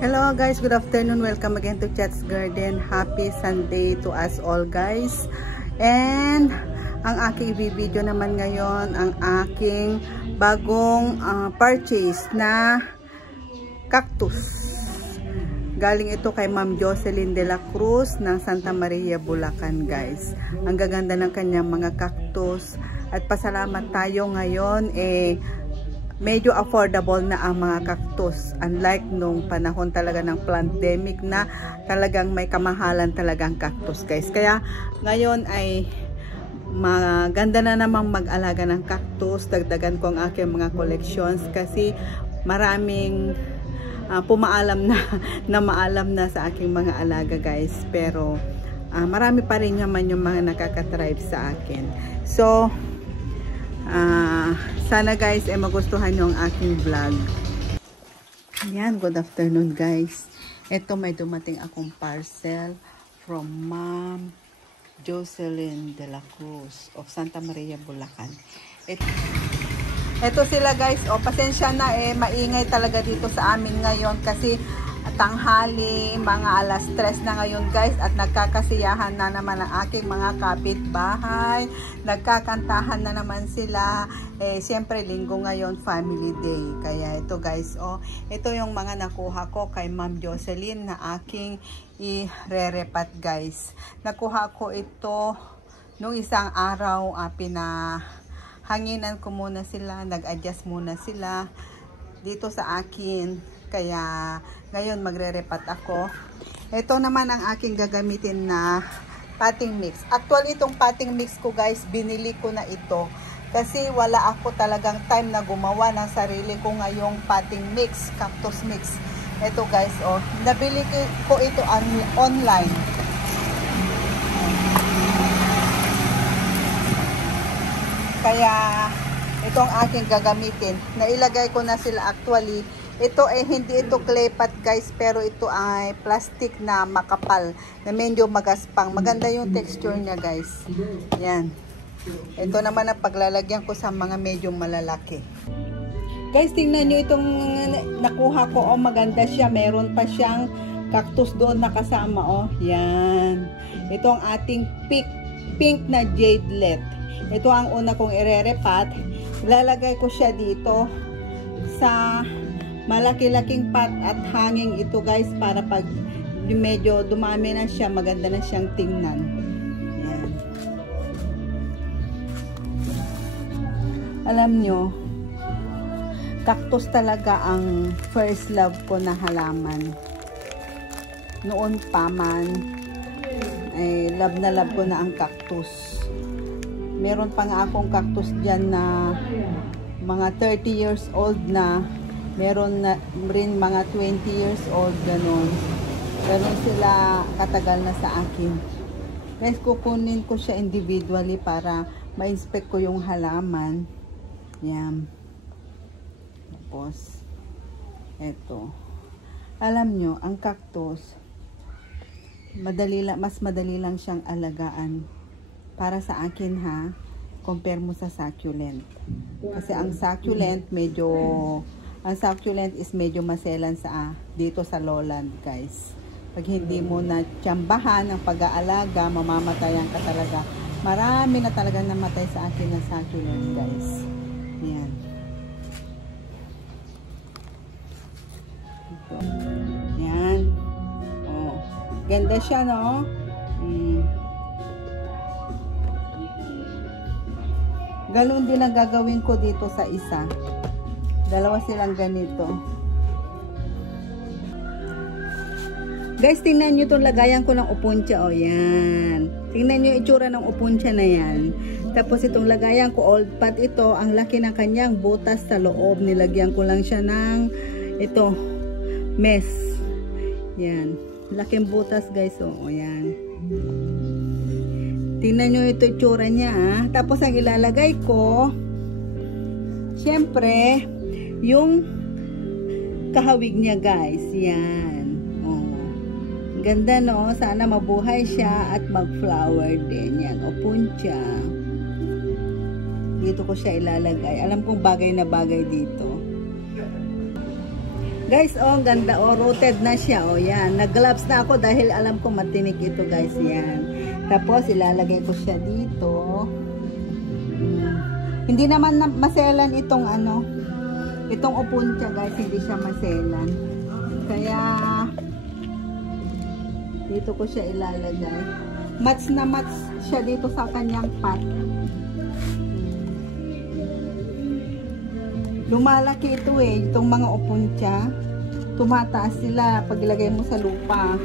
Hello guys, good afternoon. Welcome again to Chat's Garden. Happy Sunday to us all guys. And ang aking video naman ngayon, ang aking bagong purchase na cactus. Galing ito kay Ma'am Jocelyn de la Cruz ng Santa Maria, Bulacan guys. Ang gaganda ng kanyang mga cactus. At pasalamat tayo ngayon medyo affordable na ang mga cactus, unlike nung panahon talaga ng pandemic na talagang may kamahalan talagang cactus guys. Kaya ngayon ay maganda na namang mag-alaga ng cactus. Dagdagan ko ang aking mga collections kasi maraming pumaalam na maalam na sa aking mga alaga guys, pero marami pa rin naman yung mga nakaka-thrive sa akin. So sana guys magustuhan nyo ang aking vlog. Yan, good afternoon guys. Ito may dumating akong parcel from Ma'am Jocelyn de la Cruz of Santa Maria, Bulacan. Ito sila guys, pasensya na maingay talaga dito sa amin ngayon kasi tanghali, mga alas 3 na ngayon guys, at nagkakasiyahan na naman ang aking mga kapitbahay, nagkakantahan na naman sila. Siyempre linggo ngayon, family day. Kaya ito guys, ito yung mga nakuha ko kay Ma'am Jocelyn na aking i-re-repat guys. Nakuha ko ito nung isang araw, hanginan ko muna sila, nag-adjust muna sila dito sa akin. Kaya ngayon magre-repat ako. Ito naman ang aking gagamitin na potting mix. Actually itong potting mix ko guys, binili ko na ito kasi wala ako talagang time na gumawa ng sarili ko ngayong potting mix, cactus mix. Ito guys, nabili ko ito online. Kaya ito ang aking gagamitin. Nailagay ko na sila actually. Ito hindi ito clay pot guys, pero ito ay plastic na makapal, na medyo magaspang. Maganda yung texture niya guys. Yan. Ito naman ang paglalagyan ko sa mga medyo malalaki. Guys, tingnan nyo itong nakuha ko. Maganda siya. Meron pa siyang cactus doon nakasama. Yan. Ito ang ating pink na jadelet. Ito ang una kong ire-repat. Lalagay ko siya dito sa malaki-laking pot at hanging ito guys, para pag medyo dumami na siya, maganda na siyang tingnan. Yan. Alam nyo, cactus talaga ang first love ko na halaman. Noon pa man, love na love ko na ang cactus. Meron pa nga akong cactus dyan na mga 30 years old na. Meron na rin mga 20 years old, ganun. Ganun sila katagal na sa akin. Guys, kukunin ko siya individually para ma-inspect ko yung halaman. Yan. Tapos, eto. Alam nyo, ang cactus, mas madali lang siyang alagaan. Para sa akin ha, compare mo sa succulent. Kasi ang succulent is medyo maselan dito sa lowland guys. Pag hindi mo na tsambahan ang pag-aalaga, mamamatayan ka talaga. Marami na talaga namatay sa akin na succulent guys. Yan. Ito. Yan. Ganda siya, no? Ganun din ang gagawin ko dito sa isa. Dalawa silang ganito. Guys, tingnan nyo itong lagayan ko ng upunsya. Yan. Tingnan nyo itsura ng upunsya na yan. Tapos itong lagayan ko, old pot ito. Ang laki ng kanyang butas sa loob. Nilagyan ko lang siya ng mesh. Yan. Laking butas guys. Yan. Tingnan nyo ito itsura niya. Tapos ang ilalagay ko, syempre, yung kahawig niya guys. Yan. Ganda no? Sana mabuhay siya at mag-flower din. Yan. Opunsya. Dito ko siya ilalagay. Alam kong bagay na bagay dito. Guys, oh, ganda. Oh, rooted na siya. Oh, yan. Nag-gloves na ako dahil alam ko matinik ito, guys. Yan. Tapos, ilalagay ko siya dito. Hindi naman maselan itong ano, itong upuntia, guys. Hindi siya maselan. Kaya, dito ko siya ilalagay. Match na match siya dito sa kanyang pot. Lumalaki ito eh, itong mga upuntia. Tumataas sila pag ilagay mo sa lupa.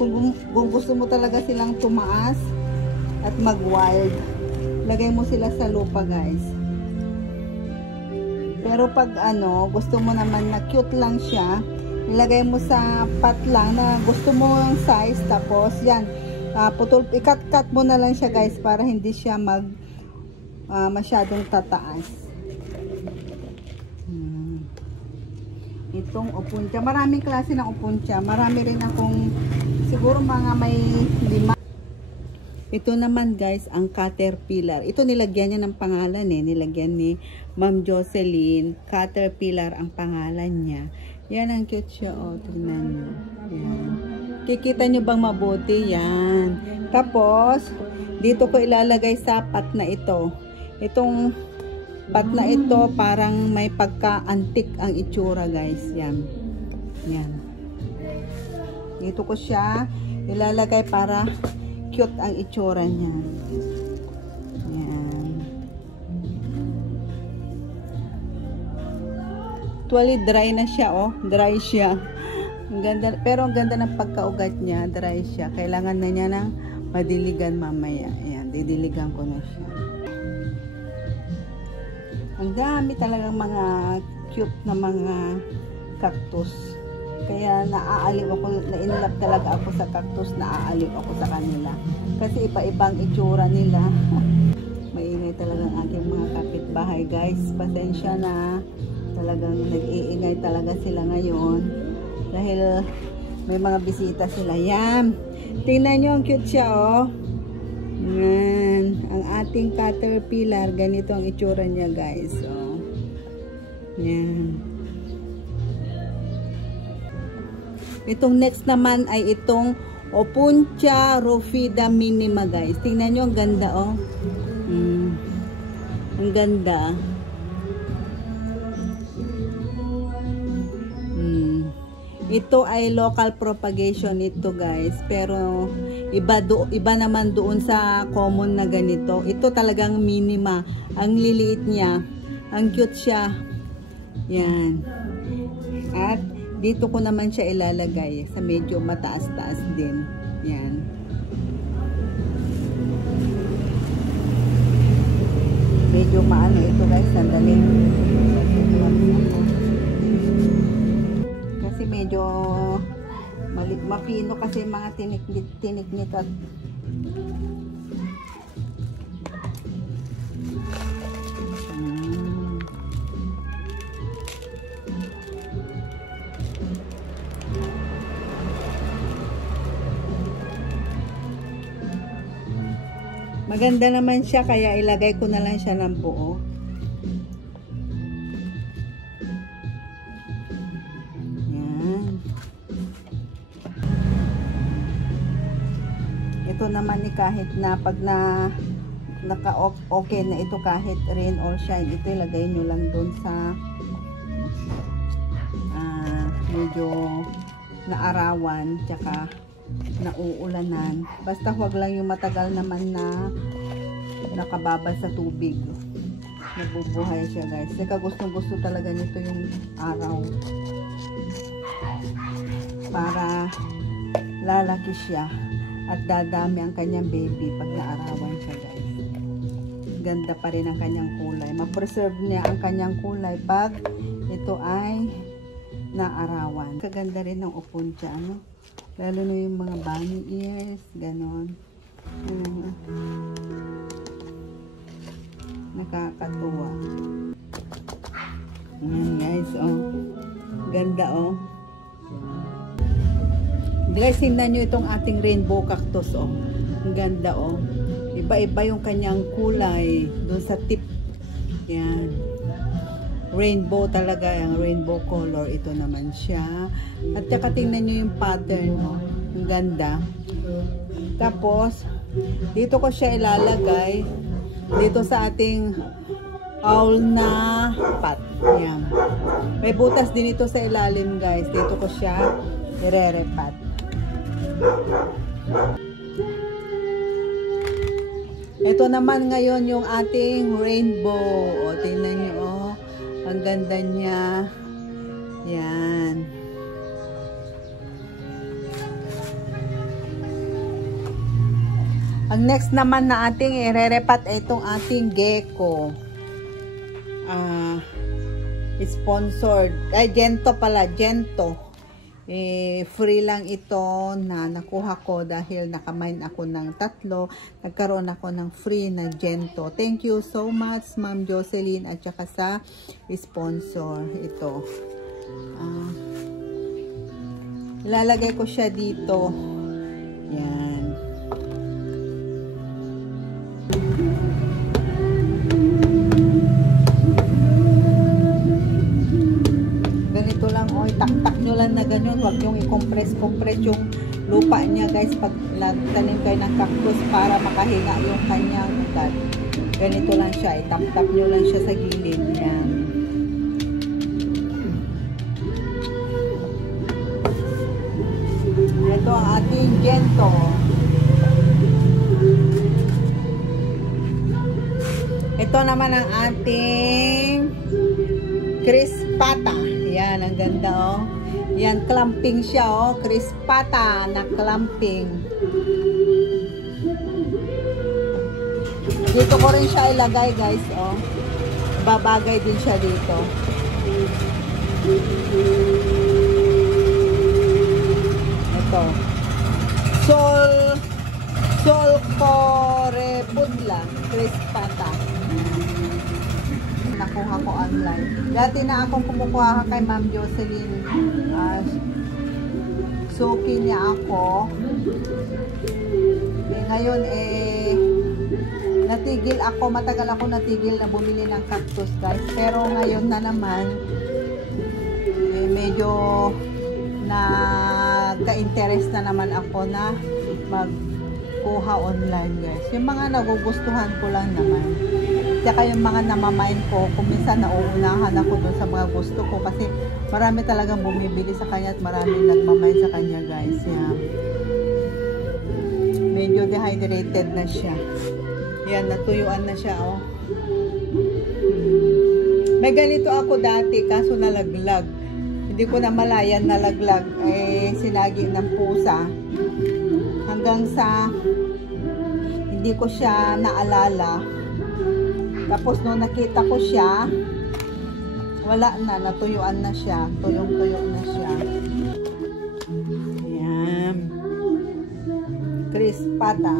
Kung gusto mo talaga silang tumaas at mag-wild, lagay mo sila sa lupa, guys. Pero pag ano, gusto mo naman na cute lang siya, ilagay mo sa pot lang na gusto mo yung size. Tapos yan, i-cut-cut mo na lang siya, guys, para hindi siya masyadong tataas. Itong upuntia, maraming klase ng upuntia. Marami rin akong, siguro mga may 5. Ito naman, guys, ang caterpillar. Ito nilagyan niya ng pangalan eh. Nilagyan ni Ma'am Jocelyn. Caterpillar ang pangalan niya. Yan, ang cute siya. O, tignan nyo. Yan. Kikita nyo bang mabuti? Yan. Tapos, dito ko ilalagay sa pot na ito. Itong pot na ito, parang may pagka-antik ang itsura, guys. Yan. Yan. Dito ko siya ilalagay para cute ang itsura niya. Yan. Actually, dry na siya, oh. Dry siya. Ang ganda, pero ang ganda ng pagkaugat niya. Dry siya. Kailangan na niya ng madiligan mamaya. Ayan, didiligan ko na siya. Ang dami talagang mga cute na mga cactus. Kaya naaaliw ako, na-inlove talaga ako sa cactus, naaaliw ako sa kanila. Kasi iba-ibang itsura nila. Maingay talaga ang aking mga kapitbahay, guys. Pasensya na. Talagang nag-iingay talaga sila ngayon. Dahil may mga bisita sila. Yan. Tingnan nyo, ang cute siya, oh. Yan. Ang ating caterpillar, ganito ang itsura niya, guys. So, yan. Itong next naman ay itong Opuntia rufida minima, guys. Tingnan nyo, ang ganda, oh. Ang ganda. Ito ay local propagation ito, guys. Pero iba naman doon sa common na ganito. Ito talagang minima. Ang liliit niya. Ang cute siya. Yan. At dito ko naman siya ilalagay sa medyo mataas-taas din. Yan. Medyo maano ito, guys. Sandali. Kasi medyo mapino kasi mga tinik nito. Maganda naman siya, kaya ilagay ko na lang siya ng buo. Yan. Ito naman ni kahit na pag naka-okay na ito, kahit rain or shine, ito ilagay nyo lang dun sa medyo naarawan, tsaka nauulanan. Basta huwag lang yung matagal naman na nakababad sa tubig. Nabubuhay siya, guys. Saka gustong-gusto talaga nito yung araw. Para lalaki siya at dadami ang kanyang baby pag naarawan siya, guys. Ganda pa rin ang kanyang kulay. Ma-preserve niya ang kanyang kulay pag ito ay naarawan. Kaganda rin ng opuntia, ano? Lalo na yung mga bunny ears, ganon. Nakakatuwa. Ayan, guys, oh. Ganda, oh. Guys, tingnan nyo itong ating rainbow cactus, oh. Ang ganda, oh. Iba-iba yung kanyang kulay doon sa tip. Yan. rainbow talaga, yung rainbow color. Ito naman siya. At saka tingnan nyo yung pattern, no? Ang ganda. Tapos, dito ko siya ilalagay dito sa ating owl na pot. Yan. May butas din ito sa ilalim, guys. Dito ko siya ire-repat. Ito naman ngayon yung ating rainbow. O, tingnan nyo, oh. Ang ganda niya. Yan. Ang next naman na ating ire-repat ay itong ating gecko. Sponsored. Ay, Gento pala. Gento. Free lang ito na nakuha ko dahil nakamine ako ng 3. Nagkaroon ako ng free na Gento. Thank you so much, Ma'am Jocelyn, at saka sa sponsor. Ito. Ilalagay ko siya dito. Yan. Ganito lang, taktak nyo lang na ganyan. Huwag yung i-compress yung lupa niya, guys, pag nagtanim kayo ng cactus para makahinga yung kanyang ugat. Ganito lang siya, itap-tap nyo lang siya sa gilid. Yan. Ito ang ating Gento. Ito naman ang ating crispata. Yan, ang ganda, oh. Yan, clamping siya, oh. Crispata na clamping. Dito ko rin siya ilagay, guys, oh. Babagay din siya dito. Ito. Solcorepudla crispata. Nakuha ko online. Dati na akong kumukuha kay Ma'am Jocelyn. Suki niya ako. Ngayon natigil ako. Matagal ako natigil na bumili ng cactus, guys. Pero ngayon na naman medyo nagka-interest na naman ako na magkuha online, guys. Yung mga nagugustuhan ko lang naman. Saka yung mga namamind ko, kung minsan nauunahan ako dun sa mga gusto ko kasi marami talagang bumibili sa kanya at maraming nagmamind sa kanya, guys. Yan. Medyo dehydrated na siya. Yan, natuyuan na siya, oh. May ganito ako dati, kaso nalaglag. Hindi ko na malayan nalaglag. Sinagi ng pusa. Hanggang sa hindi ko siya naalala. Tapos nung nakita ko siya, wala na, natuyuan na siya. Tuyong-tuyo na siya. Ayan. Crispata.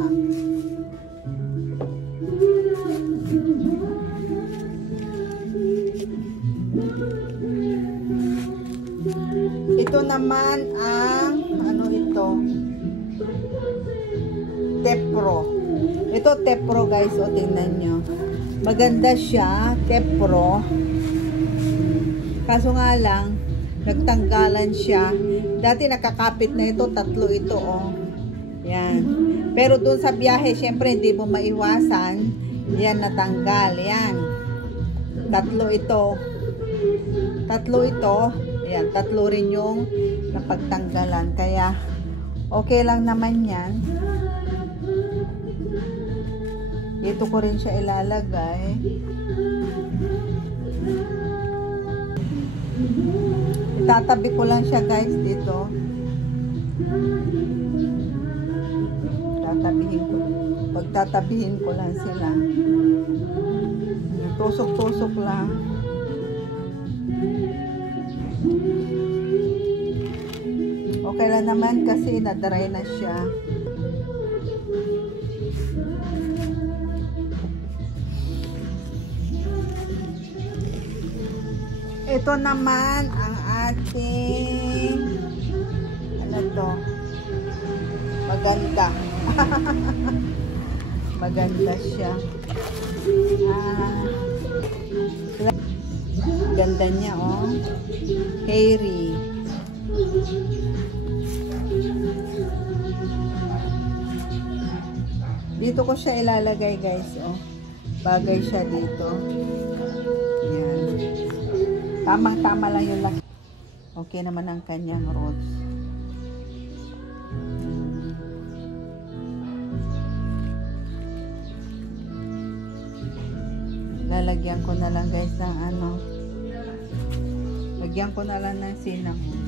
Ito naman ang, ano ito? Tepro. Ito tepro, guys. O, tingnan nyo. Maganda siya, tepro. Kaso nga lang, nagtanggalan siya. Dati nakakapit na ito, 3 ito, oh. Yan. Pero dun sa biyahe, syempre hindi mo maiwasan. Yan, natanggal. Yan. 3 ito. 3 ito. Yan, 3 rin yung napagtanggalan. Kaya, okay lang naman yan. Dito ko rin siya ilalagay. Itatabi ko lang siya, guys, dito. Pagtatabihin ko lang sila. Tusok-tusok lang. Okay lang naman kasi na-dry na siya. Ito naman ang ating ano to? Maganda. Maganda siya. Ganda niya, oh. Hairy. Dito ko siya ilalagay, guys, oh. Bagay siya dito. Yan. Tamang-tama lang yung laki. Okay naman ang kanyang roots. Lalagyan ko na lang, guys, ng ano. Lagyan ko na lang ng cinnamon.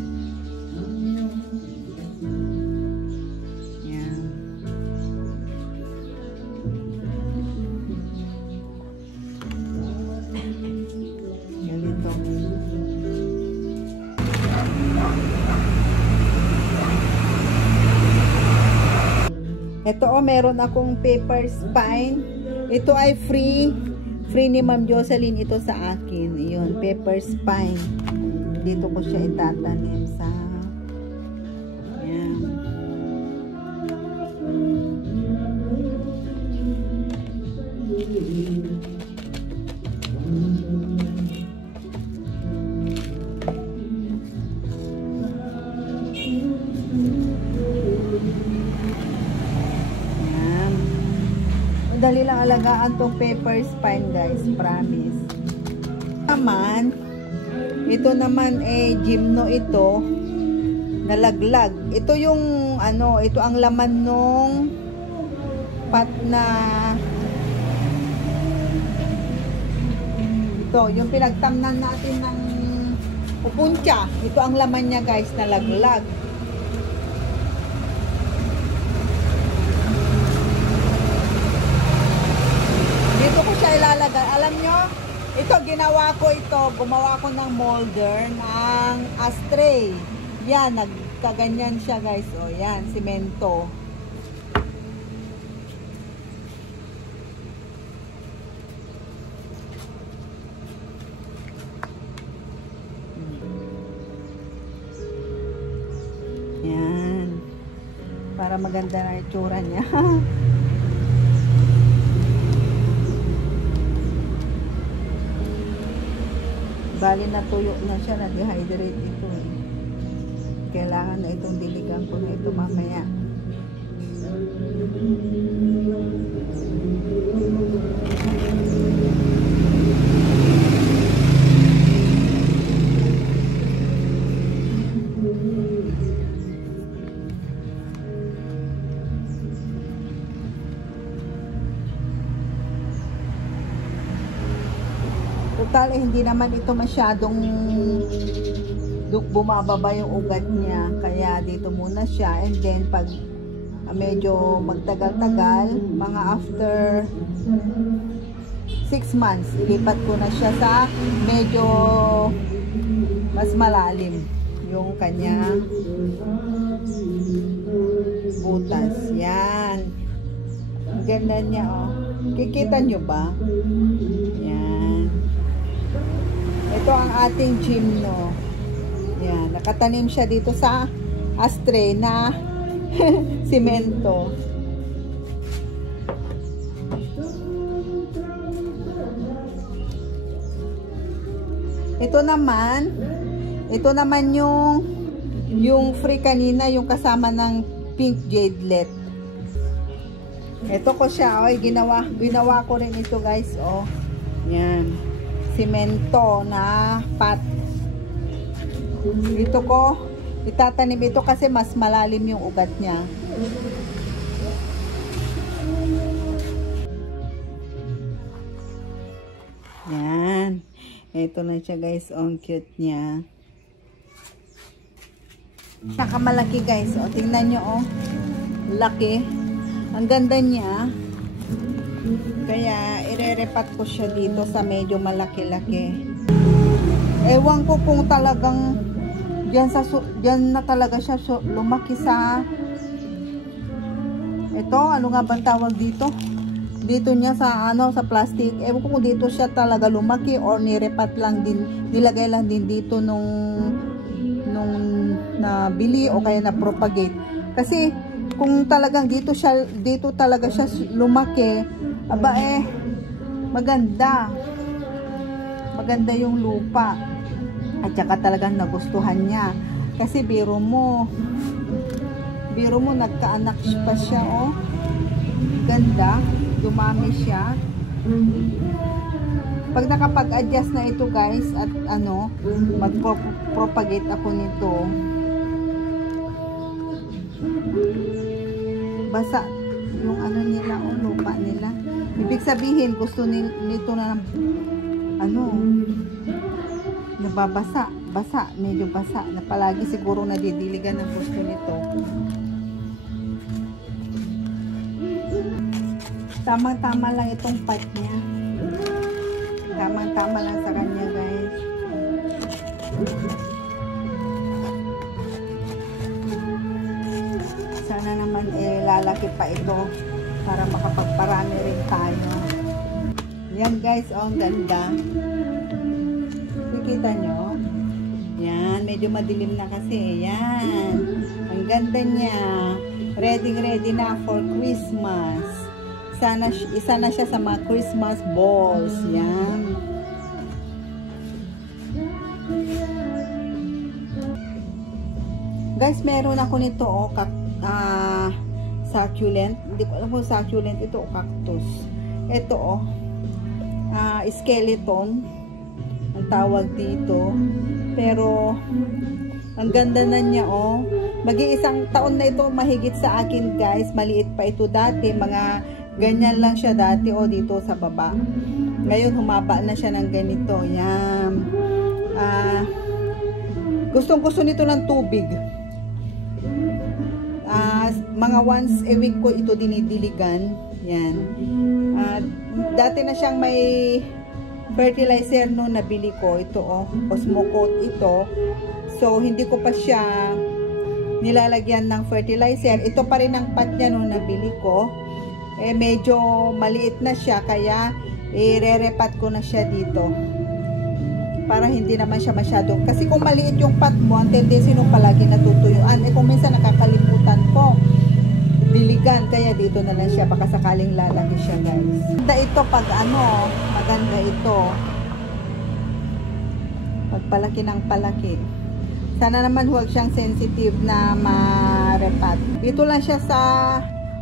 Yan. Ganito. Ito, oh, meron akong pepper spine. Ito ay free ni Ma'am Jocelyn ito sa akin. Yun, pepper spine. Dito ko siya itatanim sa yan. Dali lang alagaan tong pepper spine, guys, promise. Ito naman gymno ito, nalaglag. Ito yung ano, ito ang laman nung pot na ito, yung pinagtamnan natin ng pupuncha. Ito ang laman niya, guys, nalaglag. Dito ko siya ilalagay. Alam nyo, ito ginawa ko ito. Gumawa ko ng molder ng ashtray. Yan, nagkaganyan siya, guys. O, yan, simento. Yan. Para maganda na itsura niya. Bali na tuyo na siya, na-dehydrate ito. Kailangan na itong diligan ko na ito mamaya. Total, hindi naman ito masyadong bumababa yung ugat niya. Kaya dito muna siya. And then, pag medyo magtagal-tagal, mga after 6 months, ilipat ko na siya sa medyo mas malalim yung kanya butas. Yan. Ang ganda niya, oh. Kikita nyo ba? Yan. Ito ang ating gymno. Yan, nakatanim siya dito sa ashtray na simento. Ito naman yung free kanina, yung kasama ng pink jadelet. Ito ko siya, oh, ginawa ko rin ito, guys, oh. Yan. Simento na pot. Dito ko itatanim ito kasi mas malalim yung ugat niya. Yan. Ito na siya, guys. Ang cute niya. Nakamalaki, guys. O, tingnan nyo, oh. Laki. Ang ganda niya. Kaya, irerepat ko siya dito sa medyo malaki-laki. Ewan ko kung talagang dyan na talaga siya lumaki sa ito, ano nga ba tawag dito? Dito niya sa sa plastic. Ewan ko kung dito siya talaga lumaki or nirepat lang din, nilagay lang din dito nung nabili o kaya na propagate. Kasi kung talagang dito talaga siya lumaki, aba maganda. maganda yung lupa. At saka talagang nagustuhan niya. Kasi biro mo nagkaanak pa siya, oh. Ganda, dumami siya. Pag nakapag-adjust na ito guys, at mag-propagate ako nito, basa yung nila, o lupa nila. Ibig sabihin, gusto nito na nababasa, medyo basa, na palagi siguro nadidiligan ng gusto nito. Tamang-tama lang itong pot niya. Tamang-tama lang sa kanya guys. Sana naman lalaki pa ito para makapagparami rin tayo. Yan guys, ang ganda. Nakikita nyo? Yan, medyo madilim na kasi. Yan. Ang ganda niya. Ready na for Christmas. Isa na siya sa mga Christmas balls. Yan. Guys, meron ako nito, succulent. Hindi ko alam kung succulent ito o cactus. Ito, skeleton ang tawag dito. Pero ang ganda na niya, oh. Mag-iisang taon na ito mahigit sa akin guys. Maliit pa ito dati. Mga ganyan lang siya dati, oh, dito sa baba. Ngayon humaba na siya ng ganito. Yan. Gustong-gusto nito ng tubig. Mga once a week ko ito dinidiligan. Yan. Dati na siyang may fertilizer no nabili ko. Ito, oh, Osmocote ito. So hindi ko pa siya nilalagyan ng fertilizer. Ito pa rin ang pot niya no nabili ko. Medyo maliit na siya, kaya i-re-repat ko na siya dito. Para hindi naman siya masyado. Kasi kung maliit yung pot mo, ang tendency nung palagi natutuyuan. Kung minsan nakakalimutan ko diligan, kaya dito na lang siya, baka sakaling lalaki siya guys. Maganda ito pag maganda ito pagpalaki ng palaki. Sana naman huwag siyang sensitive na ma-repat. Dito lang siya sa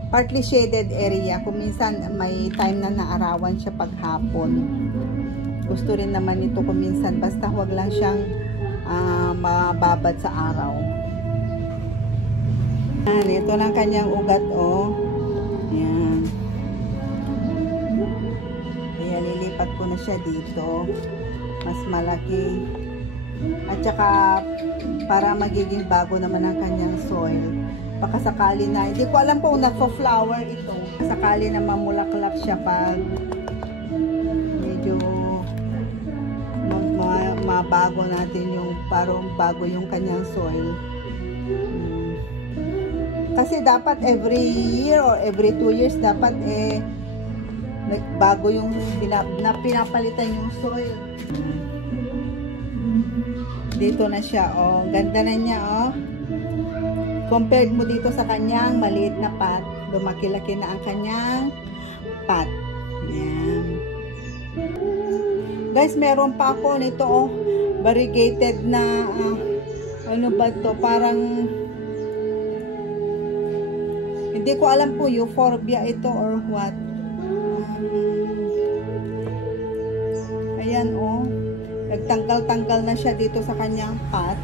partly shaded area. Kung minsan may time na naarawan siya paghapon. Gusto rin naman ito kung minsan, basta huwag lang siyang mababad sa araw. Yan, ito lang kanyang ugat, oh. Yan. Kaya lilipat ko na siya dito. Mas malaki. At saka para magiging bago naman ang kanyang soil. Baka sakali na, hindi ko alam kung nagpa-flower ito. Sakali na mamulaklak siya pag medyo mabago natin yung, parang bago yung kanyang soil. Kasi dapat every year or every 2 years dapat bago yung pinapalitan yung soil. Dito na siya, oh. Ganda na niya, oh. Compared mo dito sa kanyang maliit na pot, lumaki-laki na ang kanyang pot. Yan. Guys, meron pa ako nito, oh, variegated na ano ba to, parang hindi ko alam po euphorbia ito or what. Ayan, oh, nagtanggal-tanggal na siya dito sa kanyang pot.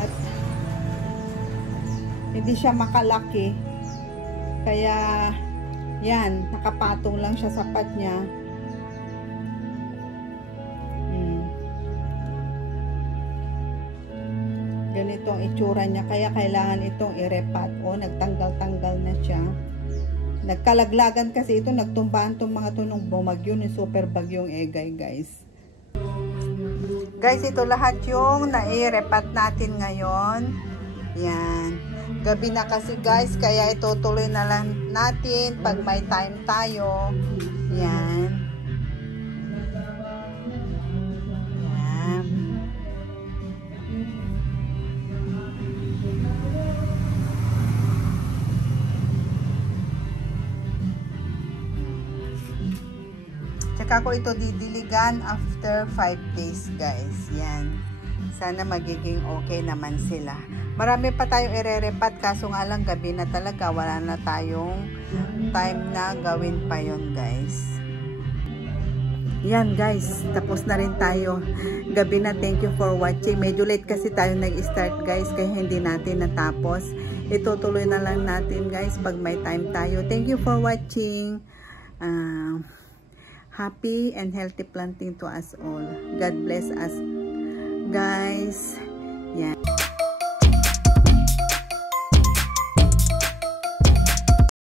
At hindi siya makalaki, kaya yan, nakapatong lang siya sa pot niya. Ganito ang itsura niya, kaya kailangan itong i-repat. O, nagtanggal-tanggal na siya. Nagkalaglagan kasi ito, nagtumbahan itong mga ito nung bumagyo, yung super bagyong Egay, guys. Guys, ito lahat yung nai-repat natin ngayon. Yan. Gabi na kasi guys, kaya ito tuloy na lang natin pag may time tayo. Yan. Yan. Tsaka kako ito didiligan after 5 days guys. Yan. Sana magiging okay naman sila. Marami pa tayong ire-repat kaso nga lang gabi na talaga. Wala na tayong time na gawin pa yon guys. Yan guys, tapos na rin tayo. Gabi na, thank you for watching. Medyo late kasi tayo nag-start guys, kaya hindi natin natapos. Itutuloy na lang natin guys pag may time tayo. Thank you for watching. Happy and healthy planting to us all. God bless us guys. Yan.